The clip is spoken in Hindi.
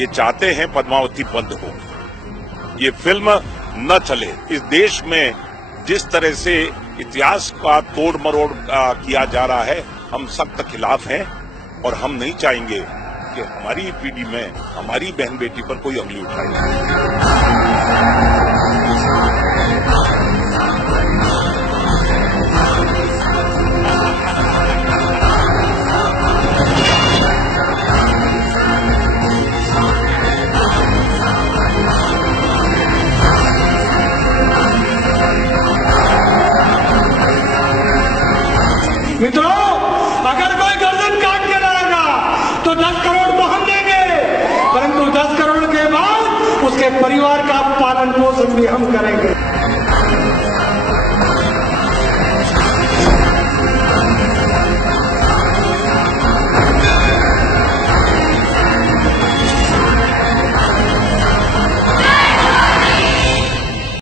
ये चाहते हैं पद्मावती बंद हो, ये फिल्म न चले। इस देश में जिस तरह से इतिहास का तोड़ मरोड़ किया जा रहा है, हम सख्त खिलाफ हैं और हम नहीं चाहेंगे कि हमारी पीढ़ी में हमारी बहन बेटी पर कोई उंगली उठाए। मित्रों, अगर कोई गर्दन काट के लाएगा तो 10 करोड़ तो हम देंगे, परंतु 10 करोड़ के बाद उसके परिवार का पालन पोषण भी हम करेंगे।